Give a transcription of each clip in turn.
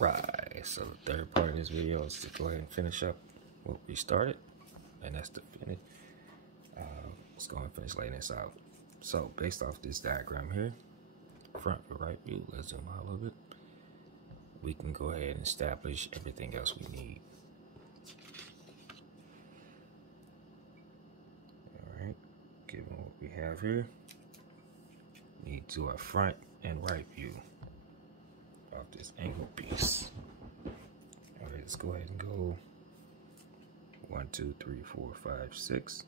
Alright, so the third part of this video is to go ahead and finish up what we started, and that's the finish. Let's go ahead and finish laying this out. So based off this diagram here, front and right view, let's zoom out a little bit. We can go ahead and establish everything else we need. Alright, given what we have here, we need to do a front and right view of this angle piece. Alright, let's go ahead and go 1, 2, 3, 4, 5, 6,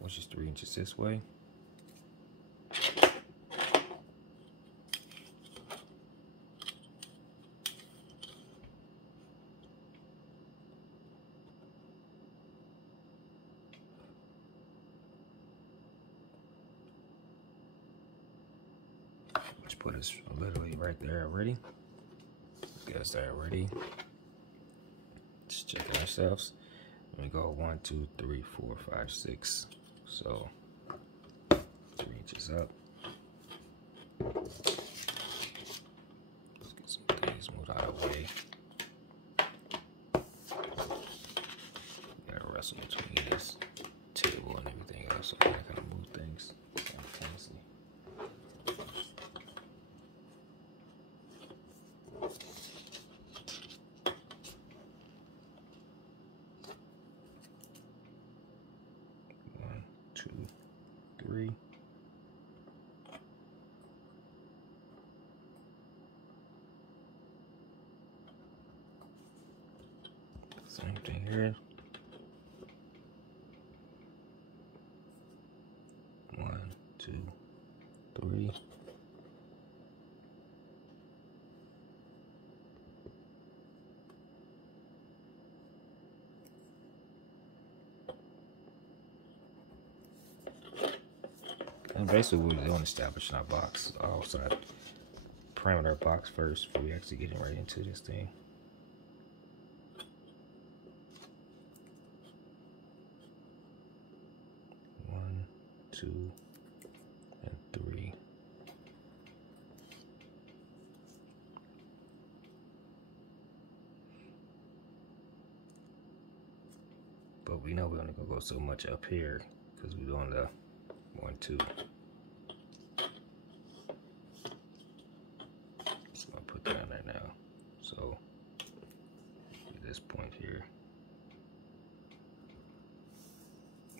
which is 3 inches this way. Which put us literally right there already. Guess that already. Just checking ourselves. Let me go 1, 2, 3, 4, 5, 6. So 3 inches up. Let's get some things moved out of the way. Gotta wrestle between this table and everything else, so I kind of move things simultaneously. Same thing here. 1, 2, 3. And basically what we're doing is establishing our box, outside parameter box first before we actually getting right into this thing. One, 2, and 3. But we know we're only gonna go so much up here because we're doing the 1, 2. So I'll put that on there now. So at this point here,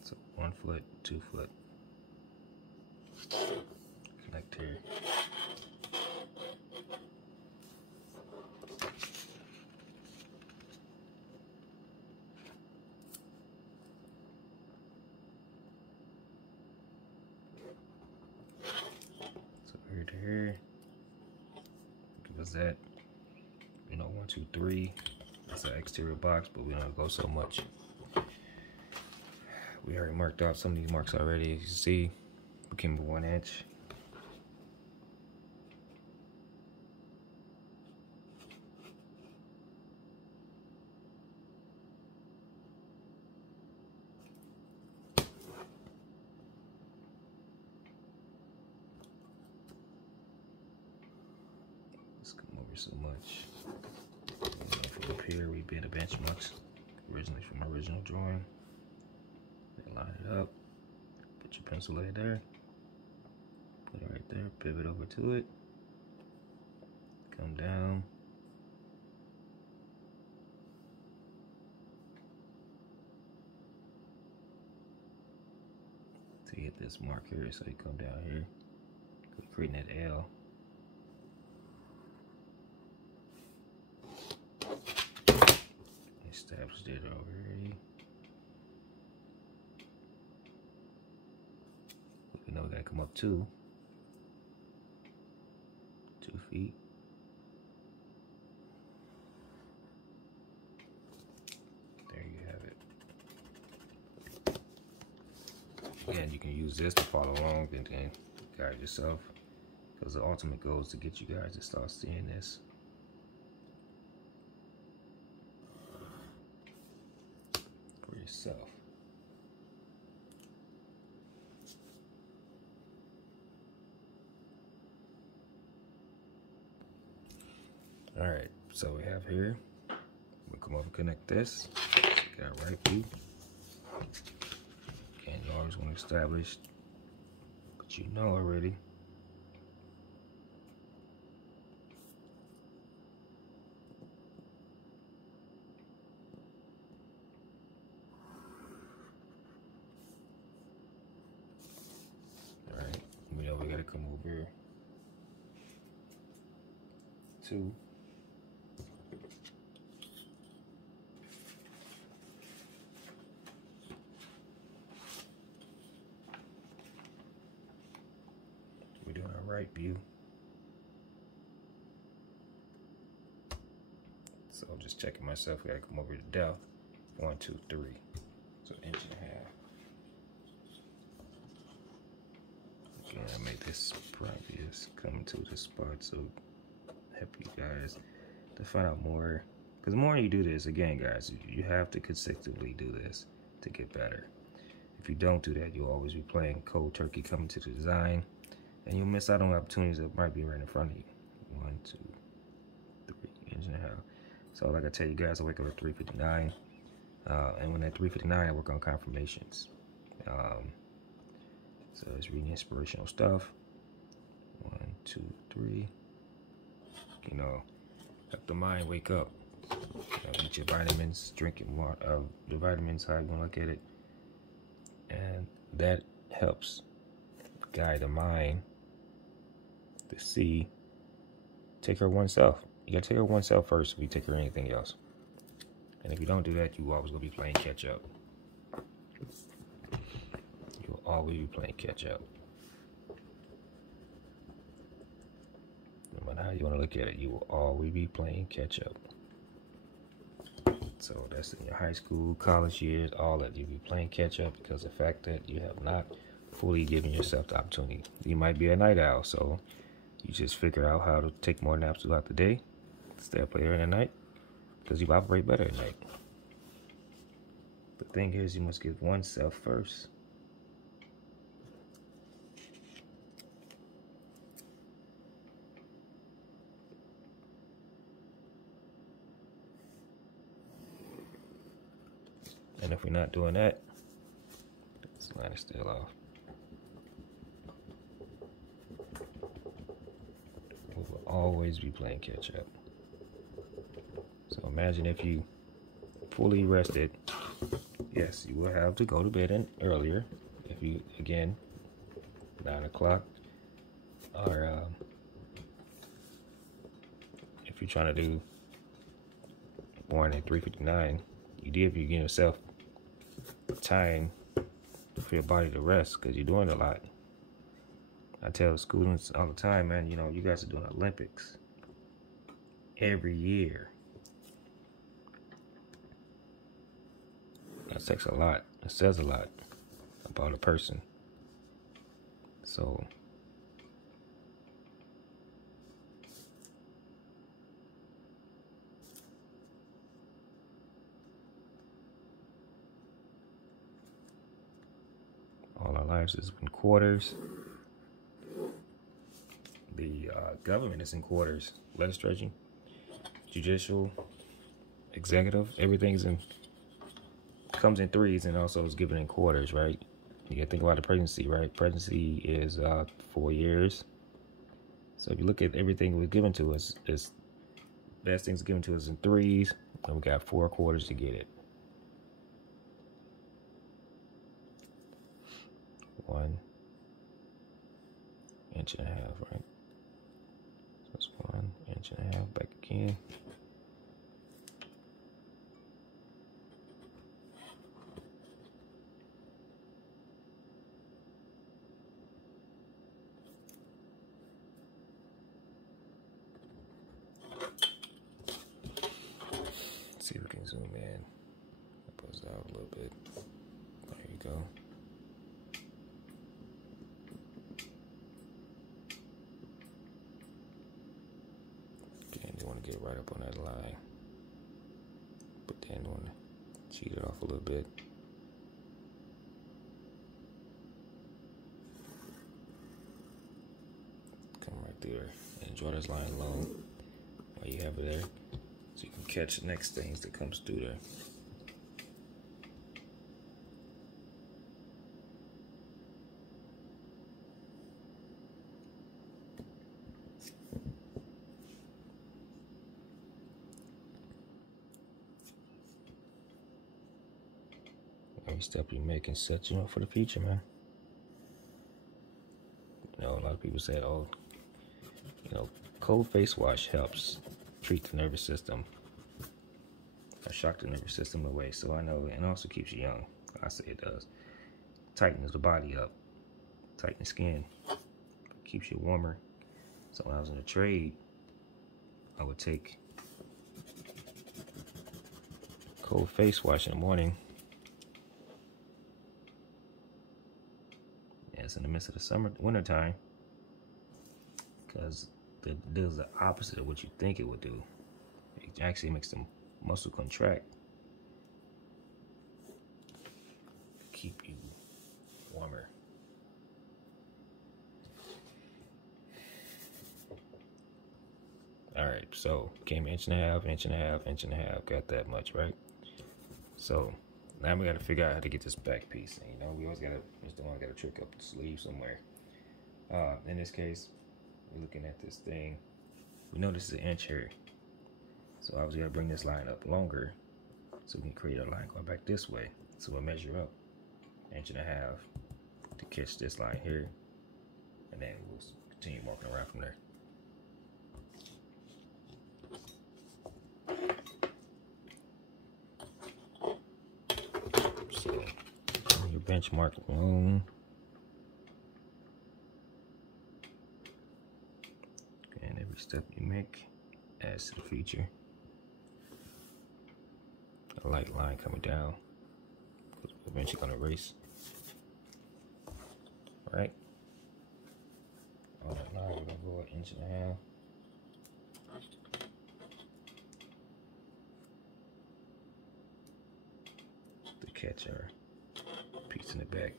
so 1 foot, 2 foot. Connect here. Here to here, give us that, 1, 2, 3. That's our exterior box, but we don't go so much. We already marked out some of these marks already, as you see. Became 1 inch. Come over so much. From up here, we did the benchmarks originally from our original drawing. Then line it up. Put your pencil right there. Put it right there. Pivot over to it. Come down. To get this mark here, so you come down here. We're creating that L. Established it already. We know we gotta come up 2 feet. There you have it. Again, you can use this to follow along and then guide yourself, because the ultimate goal is to get you guys to start seeing this. Yourself. All right, So we have here, we'll come over and connect this. So we got right view. And you always want to establish, but you know already. All right, we know we gotta come over to we're doing our right view. So I'm just checking myself. We gotta come over to depth. 1, 2, 3. So 1.5 inches. Okay, I make this obvious. Come to the spot so help you guys to find out more. Because the more you do this, again, guys, you have to consistently do this to get better. If you don't do that, you'll always be playing cold turkey coming to the design, and you'll miss out on opportunities that might be right in front of you. 1, 2, 3 1.5 inches. So like I tell you guys, I wake up at 3:59, and when at 3:59, I work on confirmations. So it's reading inspirational stuff. 1, 2, 3. You know, help the mind wake up. Eat your vitamins, drinking water, the vitamins, how you want to look at it. And that helps guide the mind to see, take care of oneself. You gotta take care of oneself first before you take care of anything else. And if you don't do that, you always gonna be playing catch up. You'll always be playing catch up. No matter how you want to look at it, you will always be playing catch up. So that's in your high school, college years, all that. You'll be playing catch up because of the fact that you have not fully given yourself the opportunity. You might be a night owl, so you just figure out how to take more naps throughout the day, stay up later in the night, because you operate better at night. The thing is, you must give oneself first. And if we're not doing that, this line is still off. We will always be playing catch up. So imagine if you fully rested. Yes, you will have to go to bed earlier. If you, again, 9 o'clock, or if you're trying to do born at 3:59, you give yourself time for your body to rest because you're doing a lot. I tell students all the time, man, you know, you guys are doing Olympics every year. That takes a lot. It says a lot about a person. So all our lives is in quarters. The government is in quarters. Legislation, judicial, executive, everything is in, comes in threes and also is given in quarters, right? You gotta think about the presidency, right? Presidency is 4 years. So if you look at everything that was given to us, it's best things given to us in threes, and we got 4 quarters to get it. 1.5 inches, right? So it's 1.5 inches, back again. See if we can zoom in. Buzz out a little bit. There you go. Again, you want to get right up on that line, but then you want to cheat it off a little bit. Come right there and draw this line long while you have it there. so you can catch the next things that comes through there. Every step you make can set you up for the future, man. You know, a lot of people say, oh, you know, cold face wash helps treat the nervous system or shock the nervous system away. So I know, and also keeps you young. I say it does. Tightens the body up, tighten the skin, keeps you warmer. So when I was in the trade, I would take cold face wash in the morning. Yeah, it's in the midst of the winter time, because it does the opposite of what you think it would do. It actually makes the muscle contract, keep you warmer. All right, so came inch and a half, inch and a half, inch and a half, got that much, right? So now we got to figure out how to get this back piece. And, you know, we always got to, just don't got to trick up the sleeve somewhere. In this case, we're looking at this thing. We know this is an inch here, so obviously got to bring this line up longer, so we can create a line going back this way. So we'll measure up inch and a half to catch this line here, and then we'll continue walking around from there. So your benchmark alone. And every step you make adds to the feature. A light line coming down, because we're eventually going to race. Right? On that line, we're going to go an inch and a half. To catch our piece in the back.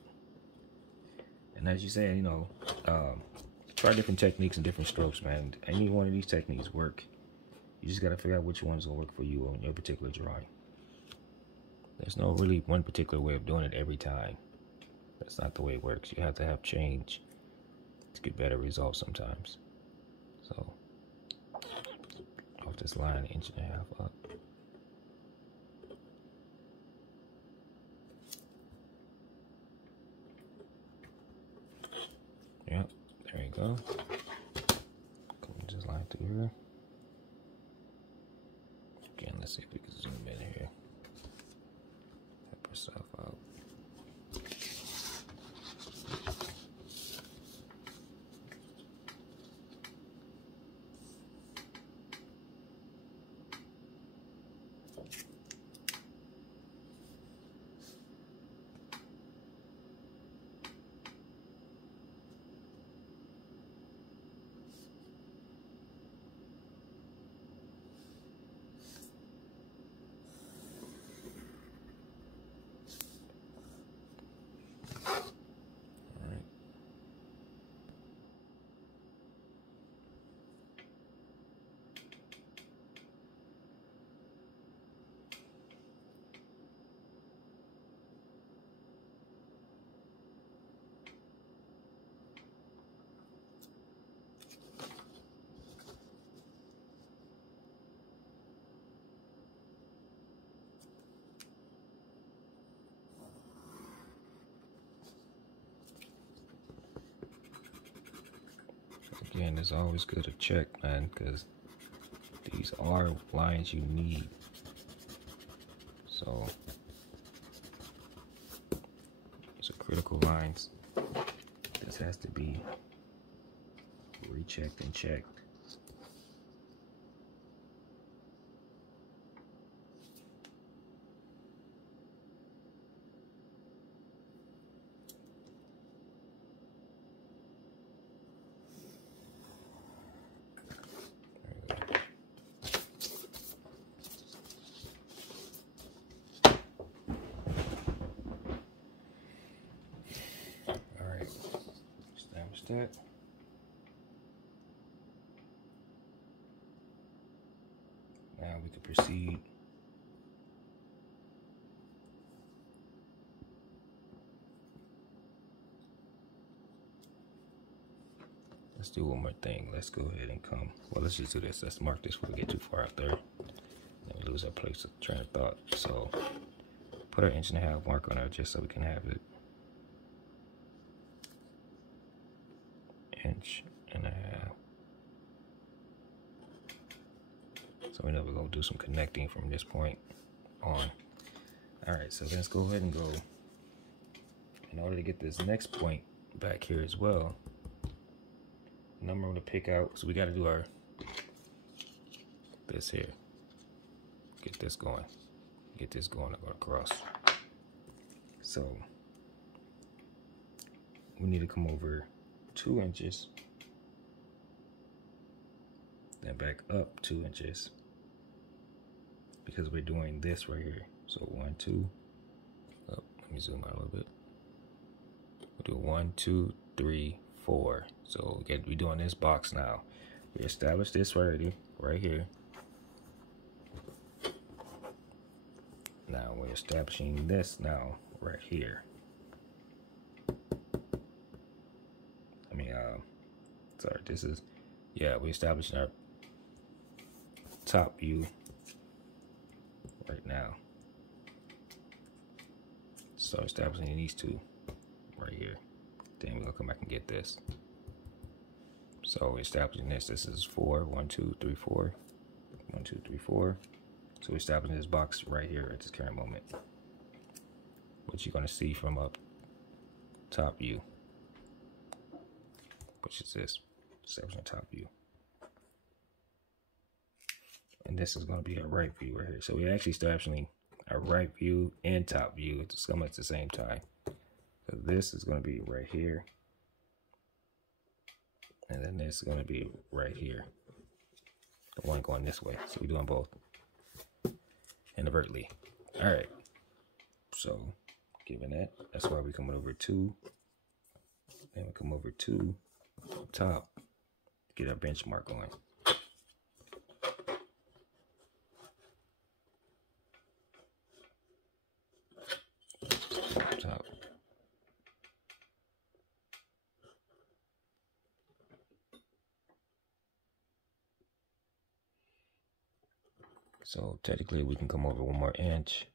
And as you said, you know, try different techniques and different strokes, man. Any one of these techniques work. You just got to figure out which one's going to work for you on your particular drawing. There's no really one particular way of doing it every time. That's not the way it works. You have to have change to get better results sometimes. So, off this line, inch and a half up. Yep, there you go. Just line through here. Again, let's see if we can zoom in here. Help herself out. Again, it's always good to check, man, because these are lines you need. So these are critical lines. This has to be rechecked and checked. That. Now we can proceed. Let's do one more thing. Let's go ahead and come. Well, let's just do this. Let's mark this before we get too far out there. Then we lose our place of train of thought. So put our 1.5" mark on there just so we can have it. 1.5". So we know we're gonna do some connecting from this point on. All right, so let's go ahead and go. In order to get this next point back here as well, number I'm gonna pick out. So we got to do our this here. Get this going. Get this going. I go across. So we need to come over 2 inches, then back up 2 inches, because we're doing this right here. So 1, 2. Oh, let me zoom out a little bit. We'll do 1, 2, 3, 4. So again, we're doing this box now. We established this already, right here. Now we're establishing this now, right here. Sorry, this is, yeah, we're establishing our top view right now. So establishing these two right here. Then we're gonna come back and get this. So we're establishing this. This is 4, 1, 2, 3, 4. 1, 2, 3, 4. So we're establishing this box right here at this current moment. What you're gonna see from up top view, which is this, establishing top view. And this is gonna be our right view right here. So we're actually establishing our right view and top view at the same time. So this is gonna be right here. And then this is gonna be right here. The one going this way. So we're doing both inadvertently. All right. So given that, that's why we come over 2. Then we come over 2 top, get our benchmark going. Top. So technically we can come over 1 more inch.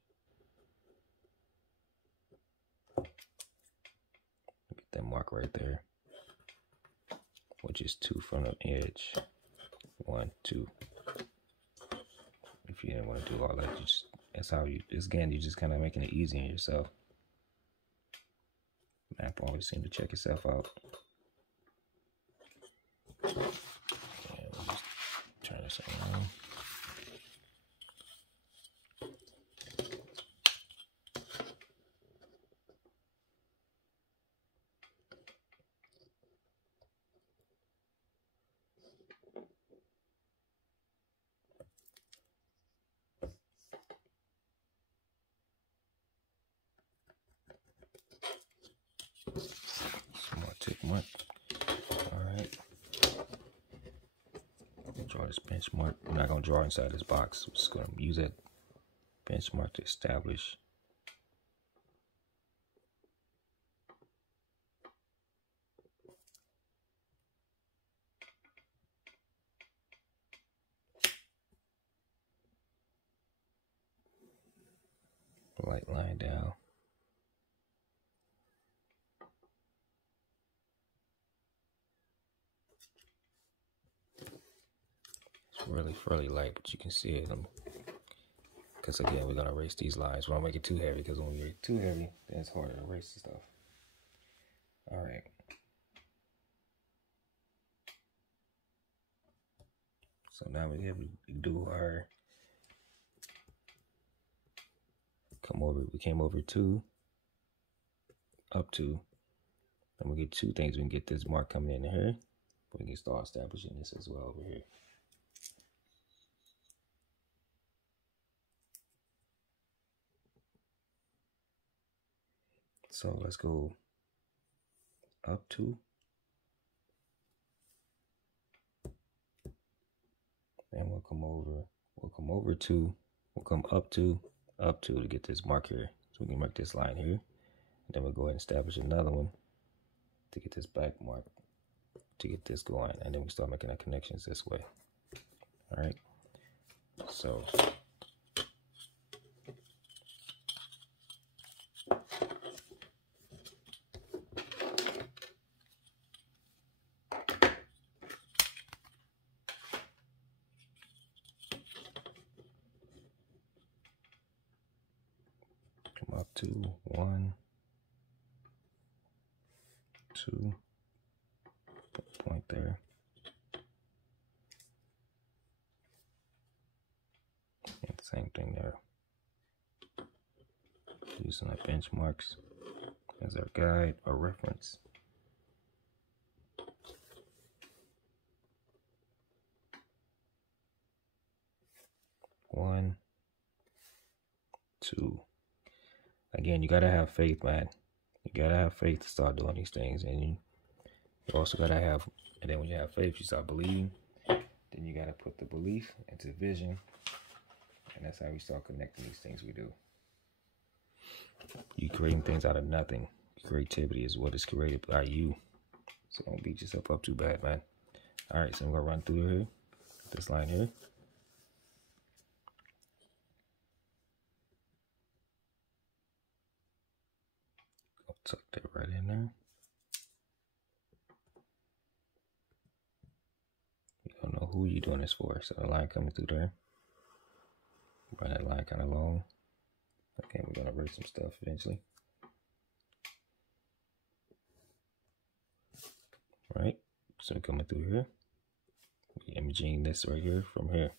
Get that mark right there, which is 2 from the edge. 1, 2. If you didn't want to do all that, you just, that's how you, again, you're just kind of making it easy on yourself. Map always seem to check itself out. And we'll just turn this around. Some more tick mark. Alright. Draw this benchmark. We're not going to draw inside this box. We're just going to use that benchmark to establish. Light line down. It's really light, but you can see it. Because again, we're going to erase these lines. We don't make it too heavy, because when we make it too heavy, then it's harder to erase the stuff. Alright. So now we have to do our, we came over 2, up 2. And we get 2 things. We can get this mark coming in here. We can start establishing this as well over here. So let's go up 2. Then we'll come over we'll come up to get this mark here. So we can mark this line here. And then we'll go ahead and establish another one to get this back mark, to get this going. And then we start making our connections this way. All right. So come up to 1, 2, point there. And same thing there. Using our benchmarks as our guide or reference. One, 2. Again, you gotta have faith, man. You gotta have faith to start doing these things, and you also gotta have. And then when you have faith, you start believing. Then you gotta put the belief into vision, and that's how we start connecting these things we do. You creating things out of nothing. Creativity is what is created by you. So don't beat yourself up too bad, man. All right, so I'm gonna run through here, this line here. I'll tuck that right in there. You don't know who you're doing this for. So the line coming through there. Run that line kind of long. Okay, we're gonna erase some stuff eventually. All right, so coming through here. We're imaging this right here from here.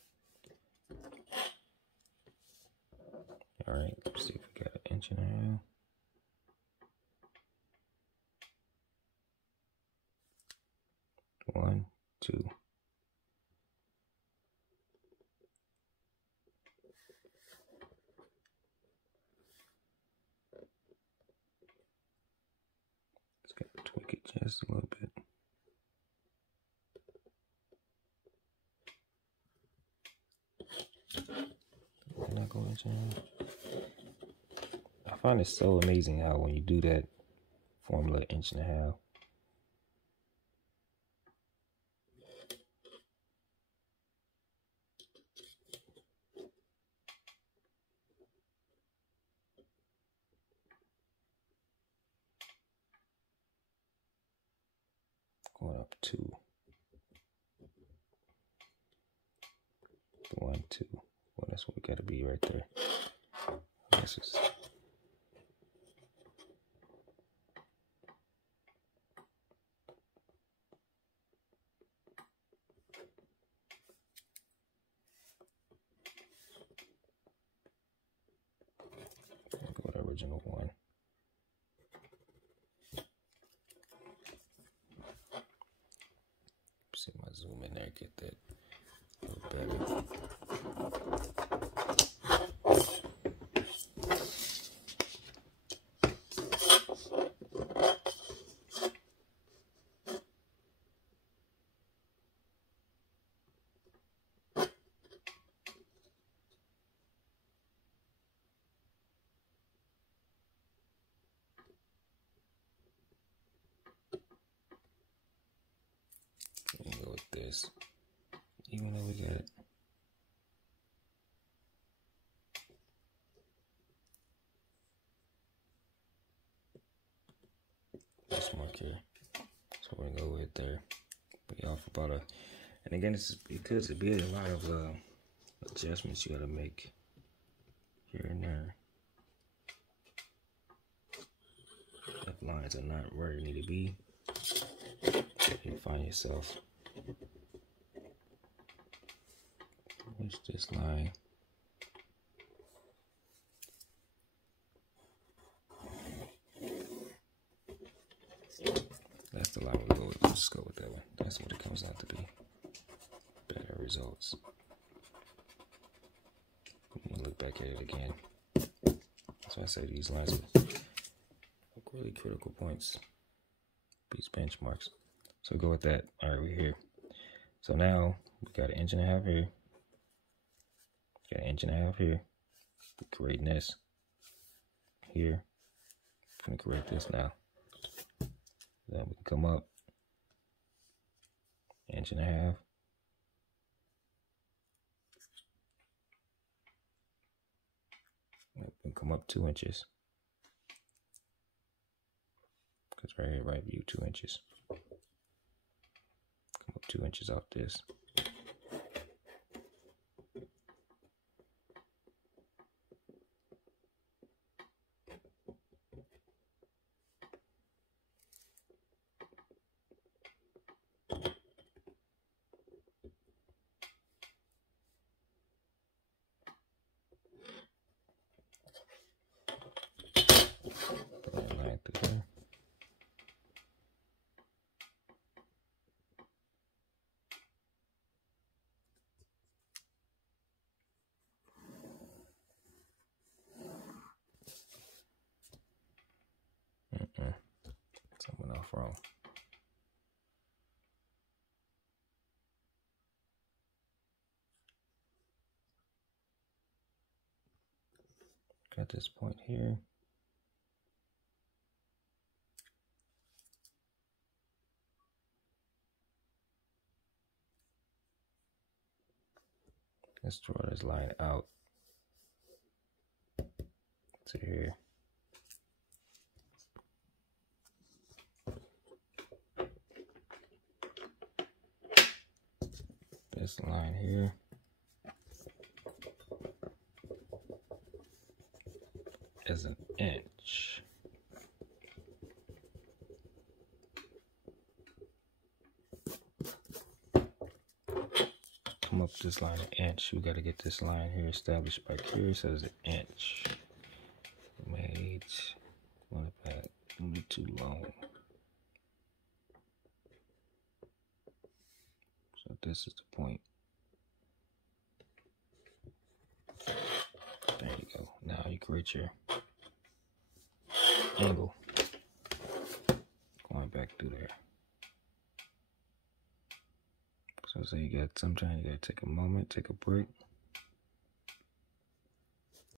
All right, let's see if we got an inch and a half. One, 2. Just gotta tweak it just a little bit. Not going to. I find it so amazing how when you do that formula 1.5 inches. Going up 2. 1, 2. Well, that's what we gotta be right there. This is go with the original one. See my zoom in there, get that a little better. Go with this, even though we got it. This mark here, so we're gonna go with there. Be off about a, and again, this is because it be a lot of adjustments you gotta make here and there. If lines are not where you need to be, you find yourself. Where's this line? That's the line we go with. Let's go with that one. That's what it comes out to be. Better results. Look back at it again. That's why I say these lines are really critical points. These benchmarks. So go with that. All right, we're here. So now we got 1.5 inches here. Got an inch and a half here. We're creating this here. I'm gonna create this now. Then we can come up inch and a half. We can come up 2 inches. Because right here, right view, 2 inches. Come up 2 inches off this. Something off wrong. Got this point here. Let's draw this line out to here. This line here is an inch. Come up this line an inch. We got to get this line here established by here. So it's an inch. Made. Run it back. Don't be too long. So this is the point. There you go. Now you create your angle. Going back through there. So say you got, sometimes you gotta take a moment, take a break.